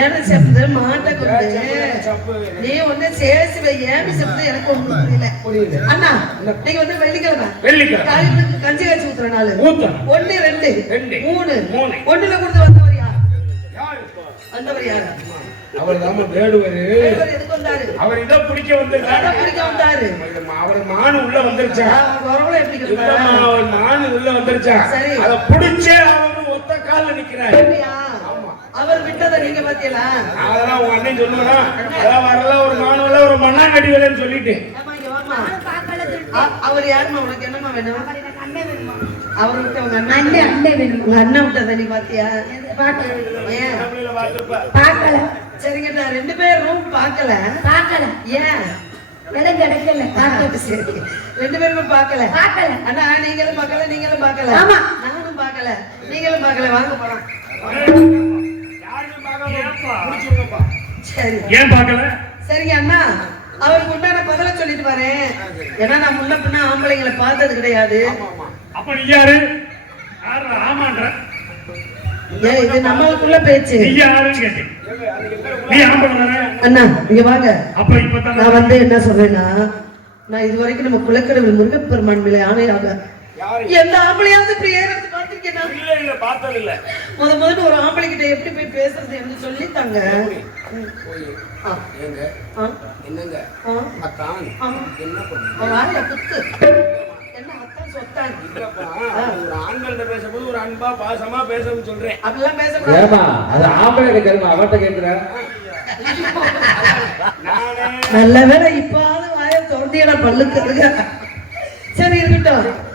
ஏன சப்து மாட்டை நீ ஒண்ணு சேசுவ ஏமி சப்து எனக்கு அண்ணா நீங்க வந்து வெள்ளிக்கிழமை. வெள்ளிக்கிழமை. கஞ்சி காய்ச்சி ஊத்துற நாள். ஒண்ணு ரெண்டு. மூணு. ஒண்ணுல கொடுத்து வந்தவர் யார்? வந்தவர் யார்? அவர் தாம தேடுவாரு இத பிடிக்க வந்திருக்காரு. பிடிக்க அவர் மான் உள்ள வந்துருச்சா? மான் உள்ள வந்துருச்சா? அத பிடிச்சே அவரு ஒத்த கால நிக்கிறாரு. அவர் விட்டதை நீங்க பாத்தீங்களா? அதெல்லாம் உங்க அண்ணன் சொல்லுவானா அதான் வரல ஒரு இல்ல ஒரு மண்ணாங்கட்டி வேலைன்னு சொல்லிட்டு அவர் யாரும்மா? உனக்கு என்னம்மா வேணும்? அவர் விட்டு உங்க அண்ணன் அண்டை வேணும். உங்க அண்ணன் விட்டதை நீ பாத்தியா. பார்க்கல சரிங்க நான் ரெண்டு பேரும் பார்க்கல. பார்க்கல ஏன்? இடம் கிடைக்கல சரி. ரெண்டு பேருமே பார்க்கல. பார்க்கல. அண்ணா நீங்களும் பார்க்கல நீங்களும் பார்க்கல. ஆமா. நானும் பார்க்கல. நீங்களும் பார்க்கல. வாங்க போலாம். ஏன் பார்க்கல? சரிங்க அண்ணா. அவருக்கு உண்டான பதில சொல்லிட்டு வரேன் ஏன்னா நான் முன்ன பின்ன ஆம்பளைங்களை பார்த்தது கிடையாது. அப்ப நீ யாரு? யாரு ஆமான்ற. ஏன் இது நம்மளுக்குள்ள பேச்சு. அண்ணா இங்க வாங்க. அப்ப இப்பதான் நான் வந்து என்ன சொல்றேன்னா நான் இது வரைக்கும் நம்ம குலக்கடவுள் முருகப்பெருமான் மேலே ஆணையாக எந்த ஆம்பளையாவது இப்படி ஏறது பார்த்திருக்கேனா இல்ல இல்ல பார்த்தது இல்ல முத முதல்ல ஒரு ஆம்பளை கிட்ட எப்படி போய் பேசுறது என்று. போய் ஆ, ஏங்க? ஆ, என்னங்க? ஆ. அத்தான் ஆமா. என்ன பண்ணுங்க குத்து. என்ன அத்தான் சொத்தான்? இல்லப்பா ஒரு ஆண்கள்ட்ட பேசும்போது ஒரு அன்பா பாசமா பேசணும்னு சொல்றேன். அப்படிலாம் பேசக்கூடாது. ஏமா அது ஆம்பளை கேட்கிற நானே நல்ல வேளை இப்பாவது வாய திறந்தியட பல்லுக்கு. இருக்கு. சரி இருக்கட்டும்.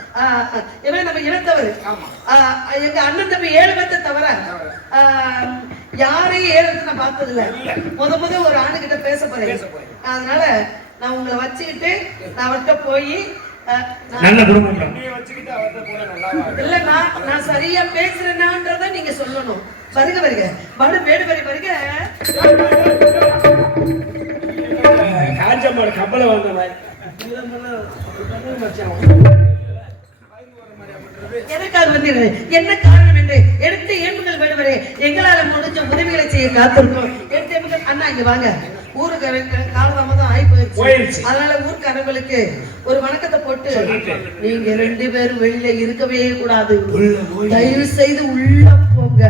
ஏன்னா நம்ம இனத்தவர். ஆ, எங்க அண்ணன் தம்பி ஏழு பேர்த்த தவிர ஆ, யாரையும் ஏழு நான் பார்த்தது இல்ல. முத முத ஒரு ஆணு கிட்ட பேச போறேன். அதனால நான் உங்களை வச்சுக்கிட்டு நான் அவர்கிட்ட போய்? இல்ல நான் நான் சரியா பேசுறேனான்றத நீங்க சொல்லணும். வருக வருக. வடு வேடு வரி வருக. காஞ்ச மாடு கப்பல வந்த மாதிரி. எதற்காக வந்தீர்கள்? என்ன காரணம் என்று எடுத்த ஏன்புகள் வேடுவரே எங்களால முடிஞ்ச உதவிகளை செய்ய காத்திருக்கோம் எடுத்த அண்ணா இங்க வாங்க. ஊருக்கு காலதாமதம் ஆகி போயிடுச்சு. போயிடுச்சு. அதனால ஊர்க்காரங்களுக்கு ஒரு வணக்கத்தை போட்டு நீங்க ரெண்டு பேரும் வெளியில இருக்கவே கூடாது. தயவு செய்து உள்ள போங்க.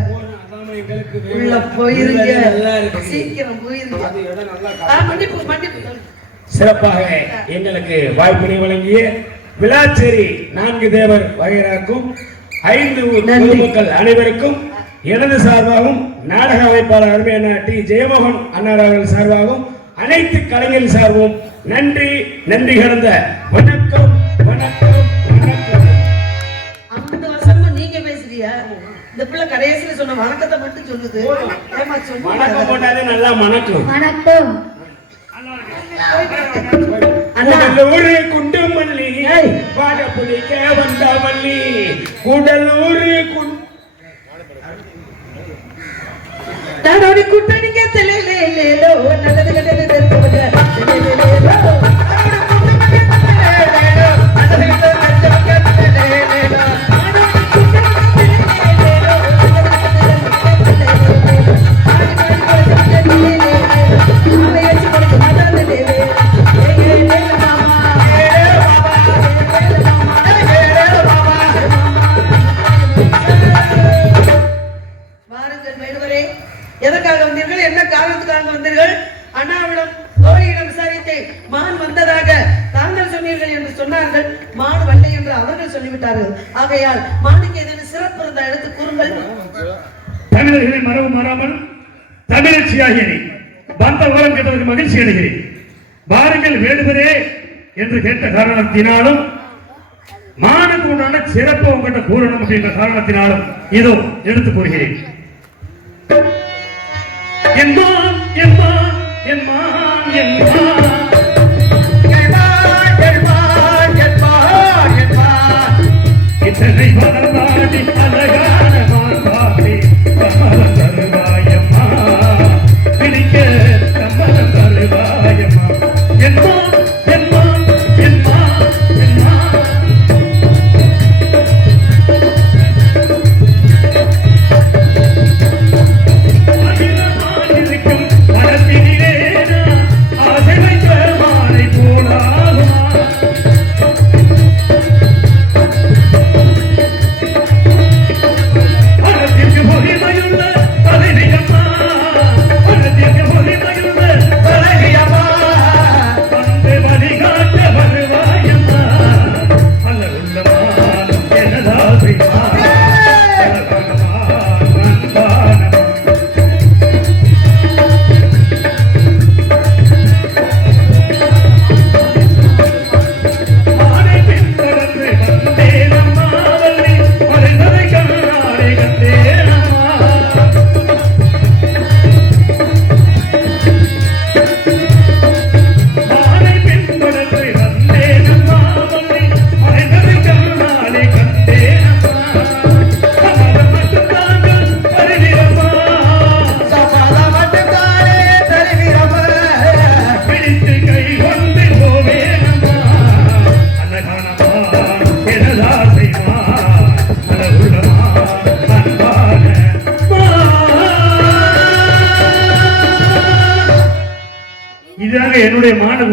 உள்ள. போயிருங்க. சீக்கிரம் போயிருங்க. மன்னிப்பு மன்னிப்பு. சிறப்பாக எங்களுக்கு வாய்ப்பினை வழங்கிய விளாச்சேரி நான்கு தேவர் வகைராக்கும் ஐந்து. பொதுமக்கள் அனைவருக்கும் எனது சார்பாகவும் நாடக அமைப்பாளர் அருமையான டி. ஜெயமோகன் அன்னார் அவர்கள் சார்பாகவும் அனைத்து கலைஞர் சார்பும் நன்றி நன்றி கடந்த வணக்கம் வணக்கம் வணக்கம். ஐம்பது வருஷமா நீங்க பேசுறியா? இந்த பிள்ளை கடைசியில சொன்ன வணக்கத்தை மட்டும் சொல்லுது. வணக்கம் போட்டாலே நல்லா மணக்கும். வணக்கம். குண்டு ஏய். பாட பிடிக்க வந்த மல்லி கூடலூர் குண்டு எதற்காக வந்தீர்கள்? என்ன காரணத்துக்காக வந்தீர்கள்? அண்ணாவிடம் கோரியிடம் விசாரித்தேன் மான் வந்ததாக தாங்கள் சொன்னீர்கள் என்று சொன்னார்கள். மான் வல்லை என்று அவர்கள் சொல்லிவிட்டார்கள். ஆகையால் மானுக்கு ஏதேனும் சிறப்பு இருந்த எடுத்து கூறுங்கள். தமிழர்களை மரபு மாறாமல் தமிழர் வந்த வரம் கேட்டதற்கு மகிழ்ச்சி அடைகிறேன். வாருங்கள் வேடுவரே என்று கேட்ட காரணத்தினாலும் மானுக்கு உண்டான சிறப்பு உங்கள்கிட்ட கூறணும் அப்படின்ற காரணத்தினாலும் இதோ எடுத்து கூறுகிறேன். என்பான் என்பான் என்பான் என்பான்.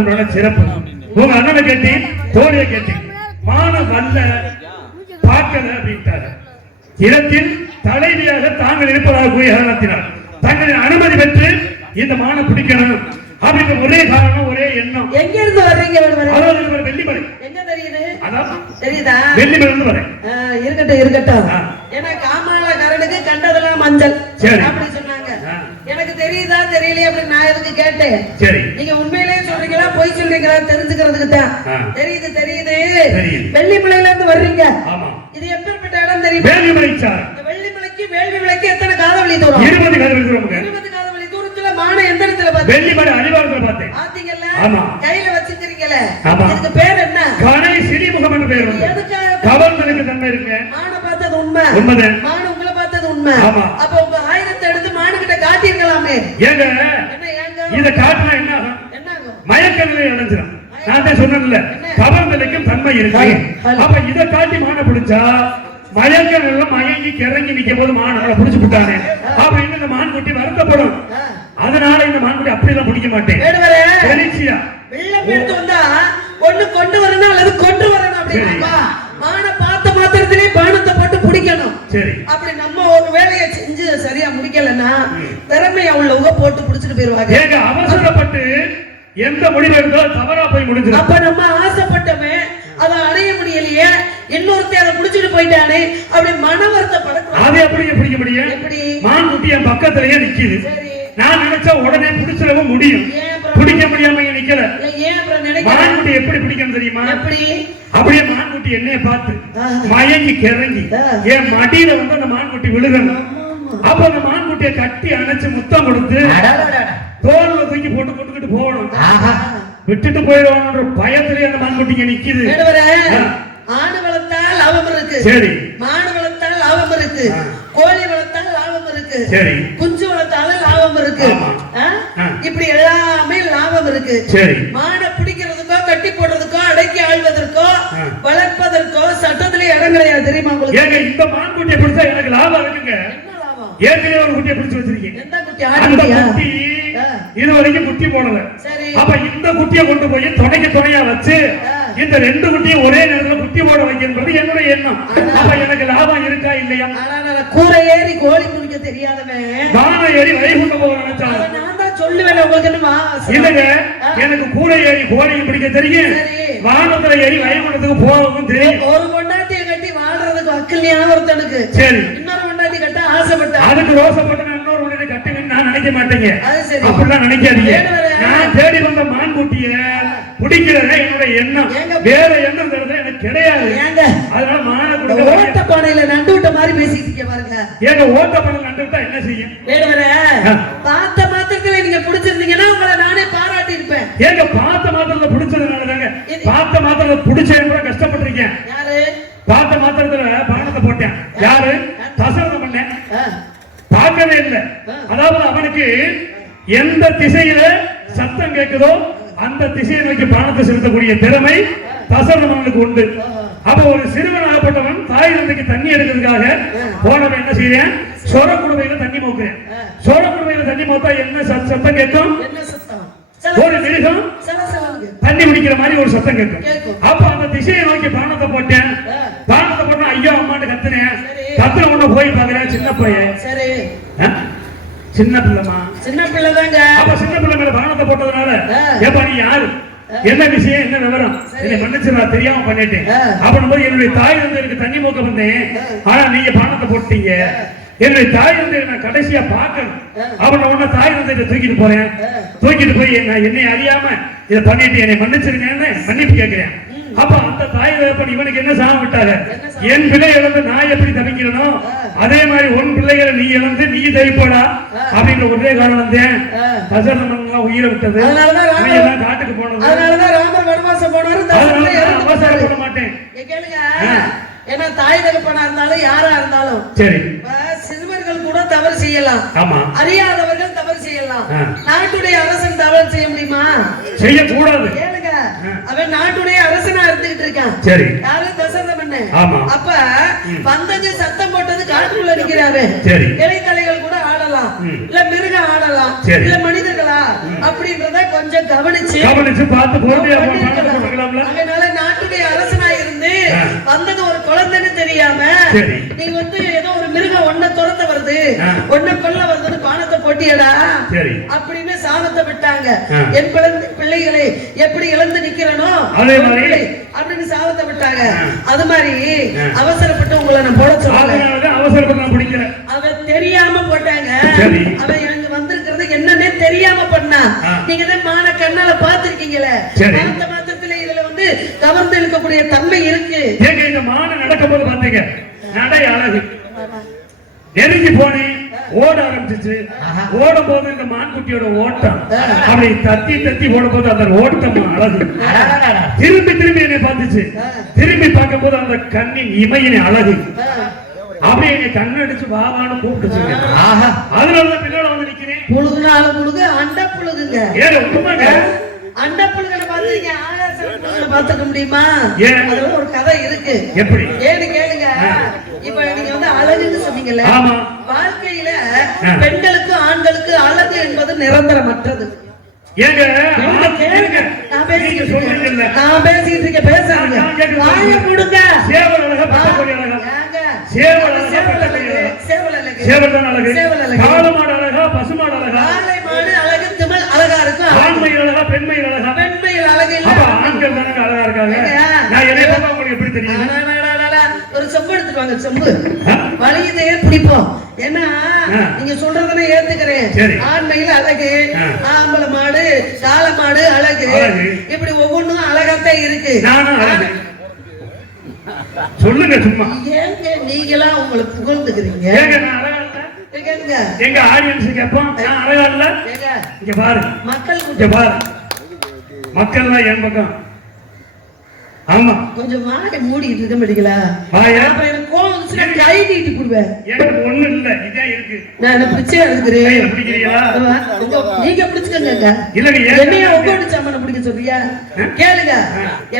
உண்டான சிறப்பு. உங்க அண்ணனை கேட்டி தோழியை கேட்டி மான வல்ல பார்க்கல அப்படின்ட்டாங்க இடத்தில் தலைவியாக தாங்கள் இருப்பதாக கூறிய காரணத்தினார் தங்களின் அனுமதி பெற்று இந்த மான பிடிக்கணும் அப்படின்ற ஒரே காரணம் ஒரே எண்ணம். எங்க இருந்து வர்றீங்க வெள்ளிமலை. எங்க தெரியுது? தெரியுதா? வெள்ளிமலை இருந்து வரேன் இருக்கட்டும் இருக்கட்டும். ஏன்னா காமாலக்காரனுக்கு கண்டதெல்லாம் மஞ்சள். அப்படி சொன்னாங்க. எனக்கு தெரியுதா தெரியலையே அப்படின்னு நான் எதுக்கு கேட்டேன். சரி. நீங்க உண்மையிலேயே சொல்றீங்களா தெரிஞ்சுக்கிறதுக்கு தான். தெரியுது தெரியுது. தெரியுது. வெள்ளிமலையில இருந்து வர்றீங்க. இது எப்பேற்பட்ட இடம் தெரியுமா? வேலிமலை சார் வெள்ளிமலைக்கு வேள்வி விலைக்கு எத்தனை காதவழி தூரம்? இருபது கதவு இருக்கிறவங்க இருபது காதவழி தூரத்துல மான எந்த இடத்துல பாத்தீங்க வெள்ளிமலை அடிவாரத்துல பார்த்தேன். பாத்தீங்கல்ல ஆமா. கையில வச்சிருக்கீங்கல்ல. இதுக்கு பேர் என்ன? கனை சிறிமுகம் என்று பெயர் உண்டு. எதுக்காக கவர்ந்தனுக்கு தன்மை இருக்கு. மான பார்த்தது உண்மை. உண்மைதான். மான் உங்களை பார்த்தது உண்மை. ஆமா. அப்ப உங்க ஆயுதத்தை எடுத்து மானு கிட்ட காட்டியிருக்கலாமே ஏங்க? இத காட்டினா என்ன? அடைஞ்சிடும் நான் தான் சொன்னேன்ல கவர்ந்தனுக்கும் தன்மை இருக்கு. அப்ப இத காட்டி மான பிடிச்சா மயங்கி கிறங்கி நிக்கும் போது மான் நம்மளை பிடிச்சு விட்டானே அப்படின்னு இந்த மான் குட்டி வருத்தப்படும். அதனால இந்த மான் குட்டி அப்படியெல்லாம் பிடிக்க மாட்டேன். வேடுவரே வெளிச்சியா? வெள்ளம் எடுத்து வந்தா ஒண்ணு கொண்டு வரணும் அல்லது கொண்டு வரணும் அப்படின்னா மான பார்த்த மாத்திரத்திலே பானத்தை போட்டு பிடிக்கணும். சரி. அப்படி நம்ம ஒரு வேலையை செஞ்சு சரியா முடிக்கலன்னா திறமையா உள்ளவங்க போட்டு பிடிச்சிட்டு போயிருவாங்க அவசரப்பட்டு எந்த முடிவு எடுத்தாலும் தவறா போய் முடிஞ்சிடும். அப்ப நம்ம ஆசைப்பட்டோமே அதை அடைய முடியலையே இன்னொருத்தர் அதை முடிச்சிட்டு போயிட்டானே அப்படி மன வருத்தப்படக்கூடாது. அது எப்படி பிடிக்க முடியும்? எப்படி? மான் குட்டி என் பக்கத்திலேயே நிக்குது. நான் நினைச்சா உடனே பிடிச்சிடவும் முடியும். பிடிக்க முடியாம இங்க நிக்கல. இல்ல, ஏன் அப்புறம் நினைக்கிறேன் மான் குட்டி எப்படி பிடிக்கணும் தெரியுமா? அப்படியே மான் குட்டி என்னைய பார்த்து. மயங்கி கிறங்கி. என் மடியில வந்து அந்த மான் குட்டி விழுகணும் அப்ப அந்த மான் குட்டியை கட்டி அணைச்சு முத்தம் கொடுத்து தோல்ல தூக்கி போட்டு கொண்டுகிட்டு போகணும். விட்டுட்டு போயிடுவான்ற பயத்திலே அந்த மான் குட்டிங்க நிக்குது. ஆடு வளர்த்தால் லாபம் இருக்கு. சரி. மாடு வளர்த்தால் லாபம் இருக்கு. கோழி வளர்த்தால் லாபம் இருக்கு. சரி. குஞ்சு வளர்த்தாலும் லாபம் இருக்கு. இப்படி எல்லாமே லாபம் இருக்கு. சரி. மாடை பிடிக்கிறதுக்கோ கட்டி போடுறதுக்கோ அடக்கி ஆள்வதற்கோ ஆ. வளர்ப்பதற்கோ சட்டத்திலே இடம் கிடையாது. தெரியுமா உங்களுக்கு? ஏங்க இந்த மான் குட்டியை பிடிச்சா எனக்கு லாபம் இருக்குங்க. ஏற்கனவே ஒரு குட்டியை பிடிச்சு வச்சிருக்கீங்க. எந்த குட்டி? ஆடுகுட்டியா குட்டி. இது வரைக்கும் குட்டி சரி. அப்ப இந்த குட்டியை கொண்டு போய் துணைக்கு துணையா வச்சு. இந்த ரெண்டு குட்டியும் ஒரே நேரத்துல குட்டி போட வைக்கிறது என்னுடைய எண்ணம். அப்ப எனக்கு லாபம் இருக்கா இல்லையா? கூரை ஏறி கோழி குடிக்க தெரியாதவன். வானம் ஏறி வைகுண்ட போக நினைச்சாலும் அதை நான் தான் சொல்லுவேன் உங்களுக்கு இல்லங்க. எனக்கு கூரை ஏறி கோழியும் பிடிக்க தெரியும். வானத்துல ஏறி வைகுண்டத்துக்கு போகவும் தெரியும். ஒரு கொண்டாட்டிய கட்டி வாழ்றதுக்கு வக்கல்லையான ஒருத்தனுக்கு சரி. இன்னொரு கொண்டாட்டி கட்ட ஆசைப்பட்டான் அதுக்கு ரோசப்பட்டு நான் இன்னொரு உடனே கட்டுவேன்னு நான் நினைக்க மாட்டேங்க. அது சரி. அப்படிலாம் நினைக்காதீங்க? நான் தேடி வந்த மான்குட்டிய பிடிக்கிறதே என்னுடைய எண்ணம்? வேற எண்ணம் தருது எனக்கு கிடையாது. அதனால மான கொடுக்க ஓட்ட பானையில நண்டு விட்ட மாதிரி இருக்கீங்க பாருங்க. ஏங்க ஓட்ட பண்ணல நண்டுட்டா என்ன செய்யும்? ஆ. பார்த்த மாத்திரத்துல நீங்க பிடிச்சிருந்தீங்கன்னா உங்களை நானே பாராட்டி இருப்பேன் ஏங்க பார்த்த மாத்திரத்துல பிடிச்சதுனால தாங்க. பார்த்த மாத்திரத்துல பிடிச்சேன் கூட கஷ்டப்பட்டிருக்கேன். யாரு? பார்த்த மாத்திரத்துல பானத்தை போட்டேன். யாரு? இல்லை அதாவது அவனுக்கு எந்த திசையில சத்தம் கேட்குதோ அந்த திசையை நோக்கி பானத்தை செலுத்தக்கூடிய திறமை தசரதமனுக்கு உண்டு. அப்ப ஒரு சிறுவன் ஆகப்பட்டவன் தாய் தந்தைக்கு தண்ணி எடுக்கிறதுக்காக போனவன் என்ன செய்யறேன்? சொர குடுமையில தண்ணி மோக்குறேன். சொர குடுமையில தண்ணி மோத்தா என்ன சத்தம் கேட்கும்? ஒரு மிருகம் தண்ணி குடிக்கிற மாதிரி ஒரு சத்தம்? கேட்கும் அப்ப அந்த திசையை நோக்கி பானத்தை போட்டேன் பானத்தை போட்டேன் ஐயோ அம்மான்னு கத்துனேன் கத்துன உடனே போய் பாக்குறேன் சின்ன பையன். சரி? சின்ன பிள்ளைமா சின்ன பிள்ளைதாங்க. அப்ப சின்ன பிள்ளை மேல பானத்தை போட்டதுனால. ஏப்பா நீ யாரு? என்ன விஷயம் என்ன விவரம். என்னை மன்னிச்சு நான் தெரியாம பண்ணிட்டேன். ஆ. அப்ப போது என்னுடைய தாய் வந்து எனக்கு தண்ணி மூக்க வந்தேன். ஆனா நீங்க பானத்தை போட்டீங்க. என்னுடைய தாய் வந்து நான் கடைசியா பார்க்கணும். அவன உடனே தாய் வந்து தூக்கிட்டு போறேன். தூக்கிட்டு போய் என்ன என்னை அறியாம இதை பண்ணிட்டு என்னை மன்னிச்சிருங்கன்னு மன்னிப்பு கேட்கிறேன். அப்ப அந்த தாய் தகப்பன் இவனுக்கு என்ன சாபம் விட்டாங்க? என் பிள்ளை இழந்து நான் எப்படி தவிக்கிறனோ அதே மாதிரி உன் பிள்ளைகளை நீ இழந்து நீ தவிப்படா அப்படின்ற ஒரே காரணம் தான் தசரதம் உயிரை விட்டது. எல்லாம் காட்டுக்கு போனது. அதனாலதான் ராமர் வனவாசம் போனாரு மாட்டேன். கேளுங்க. ஏன்னா தாய் தகப்பனா இருந்தாலும் யாரா இருந்தாலும் சரி. சிறுவர்கள் கூட தவறு செய்யலாம். ஆமா. அறியாதவர்கள் தவறு செய்யலாம். நாட்டுடைய அரசன் தவறு செய்ய முடியுமா? செய்யக்கூடாது. அவன் நாட்டுடைய அரசனா இருந்துகிட்டு இருக்கான். சரி. யாரு? தசரத மன்னன். அப்ப வந்தது சத்தம் போட்டது காட்டுக்குள்ள நிக்கிறாரு சரி. இலைத்தலைகள் கூட ஆடலாம். இல்ல மிருகம் ஆடலாம். இல்ல மனிதர்களா? அப்படின்றத கொஞ்சம் கவனிச்சு பார்த்து அதனால நாட்டுடைய அரசனா இருந்து. வந்தது ஒரு குழந்தைன்னு தெரியாம. நீங்க வந்து ஆ. ஒன்ன கொல்ல வருதுன்னு பானத்தை போட்டியடா. அப்படின்னு சாபத்தை விட்டாங்க. என் குழந்தை பிள்ளைகளை எப்படி இழந்து நிக்கிறனோ அப்படின்னு சாபத்தை விட்டாங்க. அது மாதிரி. அவசரப்பட்டு உங்களை நான் போட சொல்லல அதனாலதான் அவசரப்பட்டு நான் பிடிக்கிறேன் அவ தெரியாம போட்டாங்க சரி. அவ எனக்கு வந்திருக்கிறது என்னன்னே தெரியாம பண்ணா. நீங்க தான் மான கண்ணால பாத்திருக்கீங்களே. பார்த்த மாத்திரத்துல இதுல வந்து கவர்ந்து இழுக்கக்கூடிய தன்மை இருக்கு ஏங்க இந்த மானம் நடக்கும் போது பாத்தீங்க நடை அழகு நெருங்கி போனேன் ஓட ஆரம்பிச்சிச்சு. ஓடும் போது இந்த மான்குட்டியோட ஓட்டம். அப்படி தத்தி தத்தி ஓடும் போது அந்த ஓட்டம் அழகு. திரும்பி திரும்பி என்னை பார்த்துச்சு. திரும்பி பார்க்கும் போது அந்த கண்ணின் இமையினை அழகு. அப்படியே என்னை கண்ணடிச்சு வாவான்னு கூப்பிட்டுச்சுங்க. அதனாலதான் பின்னால வந்து நிக்கிறேன். புழுகுனால புழுகு அண்ட புழுகுங்க. ஏன் உண்மைங்க அண்ட புழுகனை பாத்துருக்கீங்க ஆகாச புழுகனை பாத்துக்க முடியுமா? அதுல ஒரு கதை இருக்கு. எப்படி? ஏன்னு கேளுங்க. இப்ப நீங்க வந்து அழகுன்னு சொன்னீங்கல்ல. வாழ்க்கையில. பெண்களுக்கு ஆண்களுக்கு அழகு என்பது நிரந்தரமற்றது. ஏங்க? கேளுங்க. நான் இருக்கேன். வாயை மூடுங்க. சேவல் அழகா பட்டக்கொடி அழகா? சேவல் அழகா சேவல் அழகு, அழகா. சேவல் அழகு. சேவல் தான் அழகு. சேவல் தெரியும். ஒரு செம்பு எடுத்துட்டு வாங்க செம்பு. ஆ? வலியதையே பிடிப்போம். ஏன்னா. நீங்க சொல்றதுன்னு ஏத்துக்கிறேன். ஆண்மையில் அழகு. ஆம்பளை மாடு காளை மாடு அழகு. இப்படி ஒவ்வொன்றும் அழகாத்தான் இருக்கு. சொல்லுங்க சும்மா. ஏங்க நீங்களா உங்களை புகழ்ந்துக்கிறீங்க? எங்க ஆடியன்ஸ் கேட்போம் நான் அழகா இல்ல இங்க பாரு. மக்கள் இங்க பாரு. மக்கள் தான் என் பக்கம். ஆமா. கொஞ்சம் வாயை மூடிக்கிட்டு இருக்க மாட்டீங்களா? அப்புறம் எனக்கு கோவம் வந்துச்சுன்னா கை நீட்டி போடுவேன் எனக்கு ஒண்ணு இல்ல இதான் இருக்கு. நான் என்ன பிச்சை எடுக்கிறேன் நீங்க பிடிச்சுக்கங்க. என்னைய சாமான பிடிக்க சொல்றியா? கேளுங்க.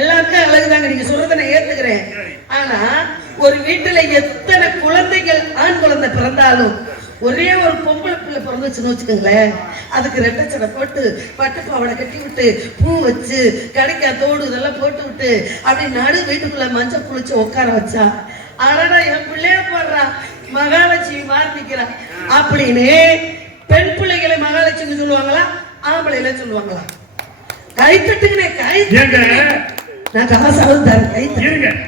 எல்லாருக்கும் அழகுதாங்க நீங்க சொல்றத நான் ஏத்துக்கிறேன். ஆனா ஒரு வீட்டுல எத்தனை குழந்தைகள் ஆண் குழந்தை பிறந்தாலும் ஒரே ஒரு பொம்பளை பிள்ளை பிறந்துச்சுன்னு வச்சுக்கோங்களேன். அதுக்கு ரெட்டை சடை போட்டு பட்டு பாவாடை கட்டி விட்டு பூ வச்சு கடைக்கா தோடு இதெல்லாம் போட்டு விட்டு அப்படி நடு வீட்டுக்குள்ள மஞ்சள் குளிச்சு உட்கார வச்சா ஆனா என் பிள்ளைய போடுறா மகாலட்சுமி மாறி நிக்கிறா. அப்படின்னு பெண் பிள்ளைகளை மகாலட்சுமி சொல்லுவாங்களா? ஆம்பளைல சொல்லுவாங்களா? கை தட்டுங்கண்ணே கை நான் காசாவது தரேன் கை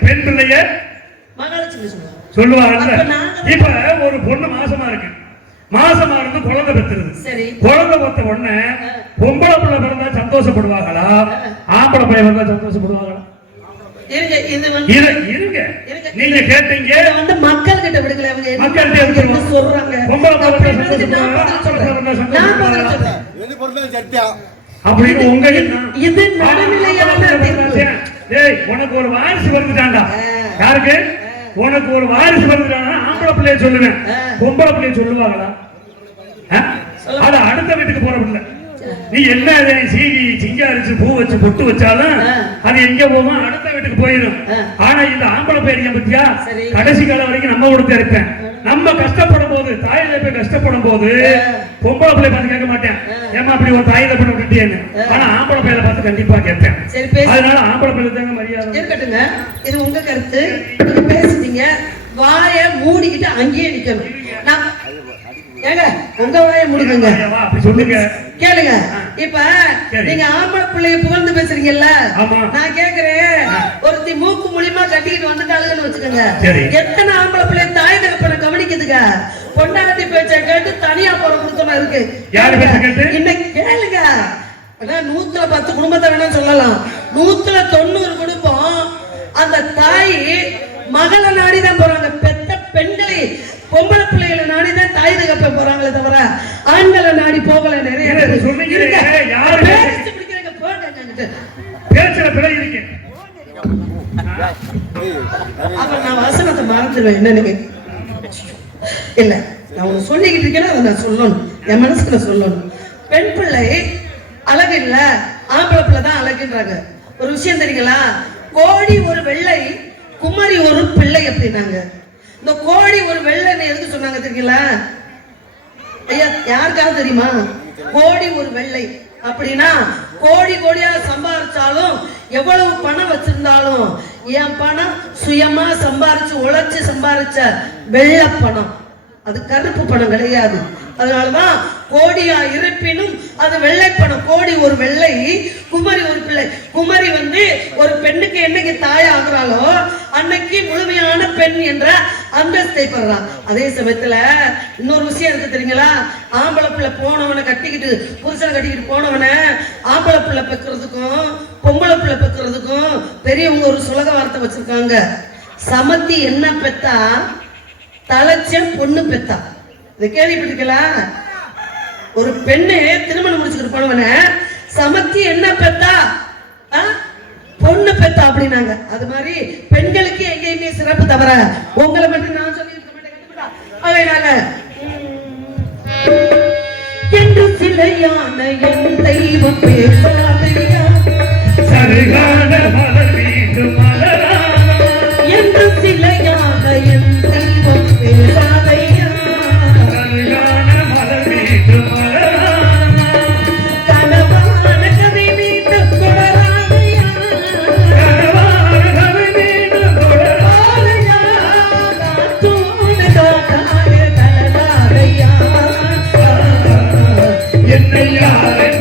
பெண் பிள்ளைய? மகாலட்சுமி சொல்லுவாங்க. நாங்க- இப்ப ஒரு பொண்ணு மாசமா இருக்கு. மாசமா இருந்து குழந்தை பெற்றுருது. சரி. குழந்தை பெத்த உடனே பொம்பளை பிள்ளை பிறந்தா சந்தோஷப்படுவாங்களா? ஆம்பளை பையன் பிறந்தா சந்தோஷப்படுவாங்களா? இருங்க இது வந்து இரு இருங்க. இருங்க. நீங்க கேட்டீங்க. வந்து மக்கள் கிட்ட விடுங்களேன். அவங்க என்ன விட்டுருவோம். சொல்றாங்க? பொம்பளை அப்படின்னு உங்க. இது நடுநிலையான. டேய் உனக்கு ஒரு வாரிசு வந்துட்டான்டா ஆ. யாருக்கு? உனக்கு ஒரு வாரிசு வந்துட்டானா ஆம்பளை பிள்ளைய சொல்லுவேன். பொம்பளை பிள்ளைய சொல்லுவாங்களா? அது அடுத்த வீட்டுக்கு போற பிள்ளை நீ என்ன சீவி சிங்காரிச்சு பூ வச்சு பொட்டு வச்சாலும். அது எங்க போகும் அடுத்த வீட்டுக்கு போயிடும். ஆனா இந்த ஆம்பளை பையன் பத்தியா. கடைசி காலம் வரைக்கும் நம்ம கொடுத்து இருப்பேன் நம்ம கஷ்டப்படும் போது தாய் தப்பை கஷ்டப்படும் போது. பொம்பளை பிள்ளை பார்த்து கேட்க மாட்டேன். ஏமா அப்படி ஒரு தாய் தப்பை விட்டுட்டேன்னு ஆனா ஆம்பளை பையனை பார்த்து கண்டிப்பா கேட்பேன். அதனால ஆம்பளை பிள்ளை தாங்க மரியாதை. இருக்கட்டுங்க. இது உங்க கருத்து. நீங்க பேசுறீங்க வாய மூடிக்கிட்டு அங்கேயே நிக்கணும். ஏங்க உங்க வாய சொல்லுங்க. கேளுங்க. இப்ப. நீங்க ஆம்பளை பிள்ளைய புகழ்ந்து பேசுறீங்கல்ல. நான் கேக்குறேன். ஒருத்தி மூக்கு மூலியமா கட்டிக்கிட்டு வந்துட்டாளுன்னு வச்சுக்கோங்க. எத்தனை ஆம்பளை பிள்ளை தாய் தகப்பனை கவனிக்குதுங்க? பொண்டாட்டி பேச்ச கேட்டு தனியா போற குடுத்தமா இருக்கு? இன்னைக்கு கேளுங்க. நூத்துல பத்து குடும்பத்தை வேணா சொல்லலாம். நூத்துல தொண்ணூறு குடும்பம். அந்த தாய் மகளை நாடிதான் போறாங்க. பெத்த பெண்களை பொம்பளை பிள்ளைகளை நாடிதான் தாய் தகப்ப போறாங்களே தவிர ஆண்களை நாடி போகல நிறைய நான் வசனத்தை மறந்துடுவேன். என்ன நீங்க? இல்ல நான் ஒண்ணு சொல்லிக்கிட்டு இருக்கேன்னா அதை நான் சொல்லணும். என் மனசுக்குள்ள சொல்லணும். பெண் பிள்ளை அழகு இல்ல ஆம்பளை பிள்ளை தான் அழகுன்றாங்க. ஒரு விஷயம் தெரியுங்களா? கோடி ஒரு வெள்ளை குமரி ஒரு பிள்ளை அப்படின்னாங்க. இந்த கோழி ஒரு வெள்ளைன்னு எதுக்கு சொன்னாங்க தெரியுங்களா? ஐயா யாருக்காவது தெரியுமா? கோடி ஒரு வெள்ளை. அப்படின்னா கோடி கோடியா சம்பாதிச்சாலும் எவ்வளவு பணம் வச்சிருந்தாலும் என் பணம் சுயமா சம்பாரிச்சு உழைச்சு சம்பாரிச்ச வெள்ளை பணம். அது கருப்பு பணம் கிடையாது. அதனாலதான் கோடியா இருப்பினும் அது வெள்ளை பணம். கோடி ஒரு வெள்ளை குமரி ஒரு பிள்ளை. குமரி வந்து ஒரு பெண்ணுக்கு என்னைக்கு தாய் ஆகுறாளோ அன்னைக்கு முழுமையான பெண் என்ற அந்தஸ்தை பெறலாம். அதே சமயத்துல இன்னொரு விஷயம் இருக்கு தெரியுங்களா? ஆம்பளை பிள்ளை போனவனை கட்டிக்கிட்டு புருஷனை கட்டிக்கிட்டு போனவனை ஆம்பளை பிள்ளை பெக்கிறதுக்கும் பொம்பளை பிள்ளை பெக்கிறதுக்கும் பெரியவங்க ஒரு சுலக வார்த்தை வச்சிருக்காங்க. சமத்தி என்ன பெத்தா? தலைச்ச பொண்ணு பெத்தா. இதை கேள்விப்பட்டிருக்கலாம் ஒரு பெண்ணு திருமணம் முடிச்சுக்கிட்டு போனவன சமத்தி என்ன பெத்தா? ஆ? பொண்ணு பெத்தா அப்படின்னாங்க. அது மாதிரி பெண்களுக்கு எங்கேயுமே சிறப்பு தவிர உங்களை மட்டும் நான் சொல்லி இருக்க மாட்டேன். அதனால என்று சிலையான என் தெய்வம் பேசாதையா சருகான மலர் என்று சிலையாக என்னை